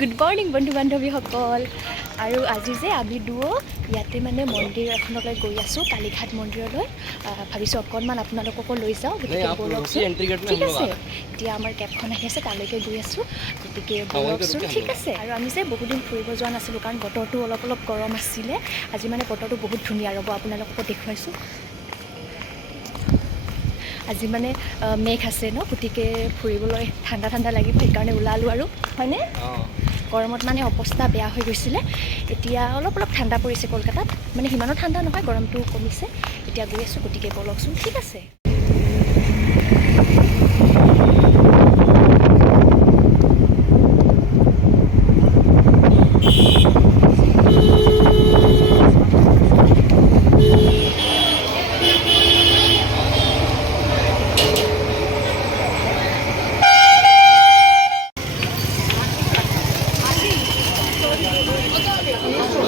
Good morning বন্ধু বান্ধৱীসকল আৰু আজি যে আমি দুয়ো ইয়াতে মানে মন্দিৰ এখনলৈ গৈ আছোঁ কালীঘাট মন্দিৰলৈ ভাবিছোঁ অকণমান আপোনালোককো লৈ যাওঁ গতিকে ব'লকচোন ঠিক আছে এতিয়া আমাৰ কেবখন আহি আছে তালৈকে গৈ আছোঁ গতিকে ব'লকচোন ঠিক আছে আৰু আমি যে বহুদিন ফুৰিব যোৱা নাছিলোঁ কাৰণ বতৰটো অলপ গৰম আছিলে আজি মানে বতৰটো বহুত ধুনীয়া ৰ'ব আপোনালোককো দেখুৱাইছোঁ আজি মানে মেঘ আছে ন গতিকে ফুৰিবলৈ ঠাণ্ডা লাগিব সেইকাৰণে ওলালোঁ আৰু হয়নে গৰমত মানে অৱস্থা বেয়া হৈ গৈছিলে এতিয়া অলপ ঠাণ্ডা পৰিছে কলকাতাত মানে সিমানো ঠাণ্ডা নহয় গৰমটো কমিছে এতিয়া গৈ আছোঁ গতিকে ব'লকচোন ঠিক আছে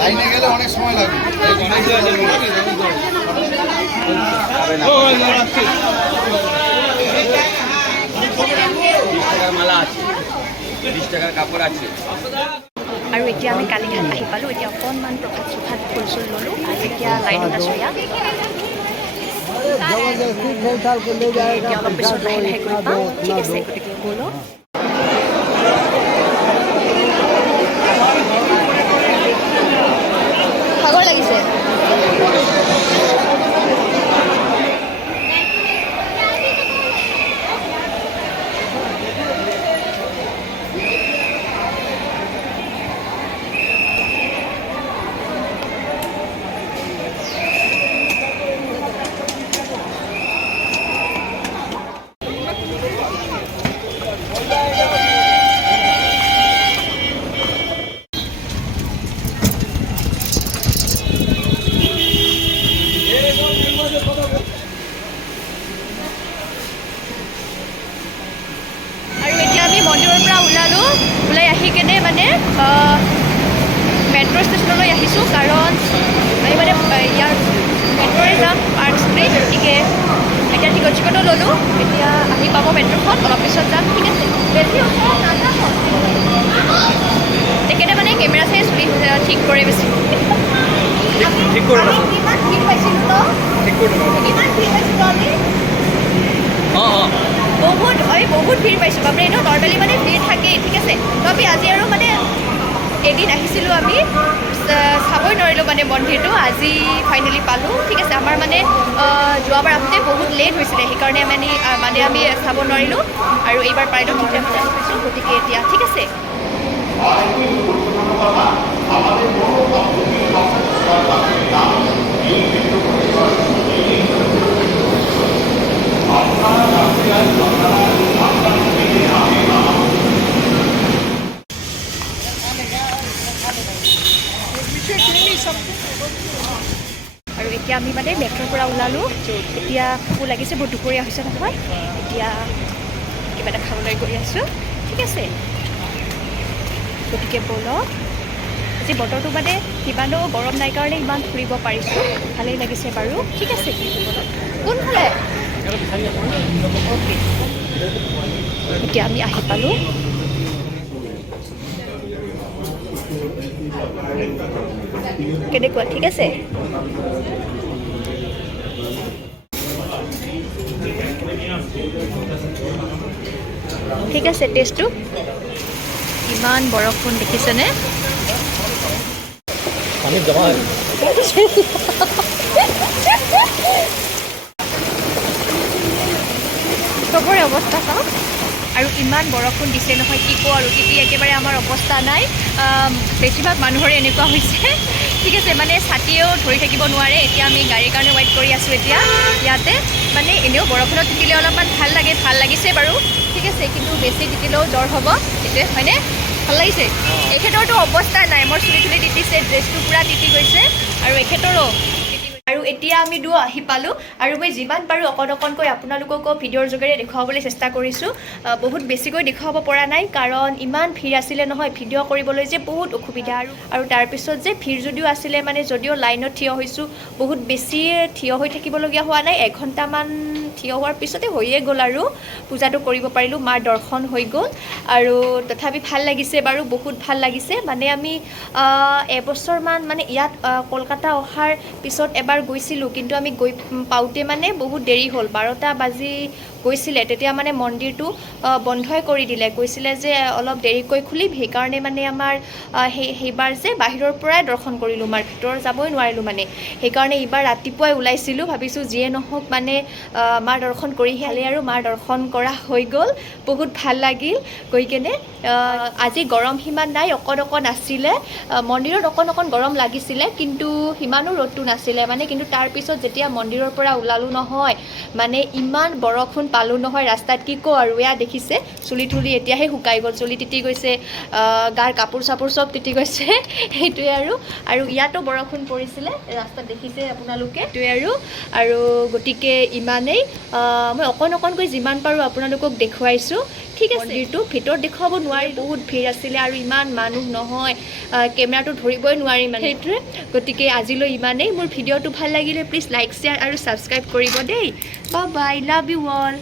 লাইনে গেলে অনেক সময় লাগবে মালা আছে 20 টাকার কাপড় আছে আৰু এতিয়া আমি কালীঘাট আহি পালোঁ এতিয়া অকণমান প্ৰসাদ ফুল চুল ল'লোঁ আৰু এতিয়া লাইনত আছোঁ ইয়াত এতিয়া অলপ পিছত লাহে গৈ পাওঁ ঠিক আছে গতিকে ব'লক ভাগৰ লাগিছে মন্দিৰৰ পৰা ওলাই আহি কেনে মানে মেট্ৰ' ষ্টেচনলৈ আহিছোঁ কাৰণ আমি মানে ইয়াৰ মেট্ৰ'ৰে যাম পাৰ্ক ষ্ট্ৰীট গতিকে এতিয়া টিকটো ল'লোঁ এতিয়া আহি পাব মেট্ৰ'খন অলপ পিছত যাম ঠিক আছে বেছি তেখেতে মানে কেমেৰা চাই চুলি ঠিক কৰে বেছি কিমান ভিৰ পাইছিলোঁ বহুত ভিৰ পাইছোঁ বাপৰে এনেও নৰ্মেলি মানে ভিৰ থাকেই ঠিক আছে তথাপি আজি আৰু মানে এদিন আহিছিলোঁ আমি চাবই নোৱাৰিলোঁ মানে মন্দিৰটো আজি ফাইনেলি পালোঁ ঠিক আছে আমাৰ মানে যোৱাবাৰ আহোঁতে বহুত লেট হৈছিলে সেইকাৰণে মানে আমি চাব নোৱাৰিলোঁ আৰু এইবাৰ পাৰিলোঁ ঠিক টাইমতে আহি পাইছোঁ গতিকে এতিয়া ঠিক আছে আৰু এতিয়া আমি মানে মেট্ৰ'ৰ পৰা ওলালোঁ এতিয়া ভোকো লাগিছে বহুত দুপৰীয়া হৈছে নহয় এতিয়া কিবা এটা খাবলৈ গৈ আছোঁ ঠিক আছে গতিকে ব'লক আজি বতৰটো মানে সিমানো গৰম নাই কাৰণে ইমান ফুৰিব পাৰিছোঁ ভালেই লাগিছে বাৰু ঠিক আছে কোনফালে অ'কে এতিয়া আমি আহি পালোঁ কেনেকুৱা ঠিক আছে ঠিক আছে টেষ্টটো ইমান বৰষুণ দেখিছেনে চবৰে অৱস্থা চাওক আৰু ইমান বৰষুণ দিছে নহয় কি কওঁ আৰু তিতি একেবাৰে আমাৰ অৱস্থা নাই বেছিভাগ মানুহৰে এনেকুৱা হৈছে ঠিক আছে মানে ছাতিয়েও ধৰি থাকিব নোৱাৰে এতিয়া আমি গাড়ীৰ কাৰণে ৱেইট কৰি আছোঁ এতিয়া ইয়াতে মানে এনেও বৰষুণত তিতিলে অলপমান ভাল লাগিছে বাৰু ঠিক আছে কিন্তু বেছি তিতিলেও জ্বৰ হ'ব সেইটোৱে হয়নে ভাল লাগিছে এখেতৰতো অৱস্থা নাই মোৰ চুলি তিতিছে ড্ৰেছটো পূৰা তিতি গৈছে আৰু এখেতৰো আৰু এতিয়া আমি দুয়ো আহি পালোঁ আৰু মই যিমান পাৰোঁ অকণকৈ আপোনালোককো ভিডিঅ'ৰ যোগেৰে দেখুৱাবলৈ চেষ্টা কৰিছোঁ বহুত বেছিকৈ দেখুৱাব পৰা নাই কাৰণ ইমান ভিৰ আছিলে নহয় ভিডিঅ' কৰিবলৈ যে বহুত অসুবিধা আৰু তাৰপিছত যে ভিৰ যদিও আছিলে মানে যদিও লাইনত থিয় হৈছোঁ বহুত বেছি থিয় হৈ থাকিবলগীয়া হোৱা নাই 1 ঘণ্টামান থিয় হোৱাৰ পিছতে হৈয়ে গ'ল আৰু পূজাটো কৰিব পাৰিলোঁ, মাৰ দৰ্শন হৈ গ'ল আৰু তথাপি ভাল লাগিছে বাৰু, বহুত ভাল লাগিছে। মানে আমি এবছৰমান মানে ইয়াত কলকাতা অহাৰ পিছত এবাৰ গৈছিলোঁ, কিন্তু আমি গৈ পাওঁতে মানে বহুত দেৰি হ'ল, 12টা বাজি গৈছিলে। তেতিয়া মানে মন্দিৰটো বন্ধই কৰি দিলে, কৈছিলে যে অলপ দেৰিকৈ খুলিম, সেইকাৰণে মানে আমাৰ সেইবাৰ যে বাহিৰৰ পৰাই দৰ্শন কৰিলোঁ, মাৰ ভিতৰ যাবই নোৱাৰিলোঁ মানে। সেইকাৰণে এইবাৰ ৰাতিপুৱাই ওলাইছিলোঁ, ভাবিছোঁ যিয়ে নহওক মানে মাৰ দৰ্শন কৰিহে ভালেই আৰু মাৰ দৰ্শন কৰা হৈ গ'ল, বহুত ভাল লাগিল গৈ কেনে। আজি গৰম সিমান নাই, অকণ আছিলে, মন্দিৰত অকণ গৰম লাগিছিলে, কিন্তু সিমানো ৰ'দটো নাছিলে মানে। কিন্তু তাৰপিছত যেতিয়া মন্দিৰৰ পৰা ওলালোঁ নহয়, মানে ইমান বৰষুণ পালোঁ নহয় ৰাস্তাত, কি কওঁ আৰু। এয়া দেখিছে চুলি তুলি এতিয়াহে শুকাই গ'ল, চুলি তিতি গৈছে, গাৰ কাপোৰ চাপোৰ চব তিতি গৈছে সেইটোৱে আৰু ইয়াতো বৰষুণ পৰিছিলে ৰাস্তাত, দেখিছে আপোনালোকে, সেইটোৱে আৰু গতিকে ইমানেই। মই অকণকৈ যিমান পাৰোঁ আপোনালোকক দেখুৱাইছোঁ, ঠিক আছে। মন্দিৰটো ভিতৰত দেখুৱাব নোৱাৰি, বহুত ভিৰ আছিলে আৰু ইমান মানুহ নহয়, কেমেৰাটো ধৰিবই নোৱাৰি মানে, সেইটোৱে। গতিকে আজিলৈ ইমানেই। মোৰ ভিডিঅ'টো ভাল লাগিলে প্লিজ লাইক, শ্বেয়াৰ আৰু ছাবস্ক্ৰাইব কৰিব দেই। Bye bye, love you all.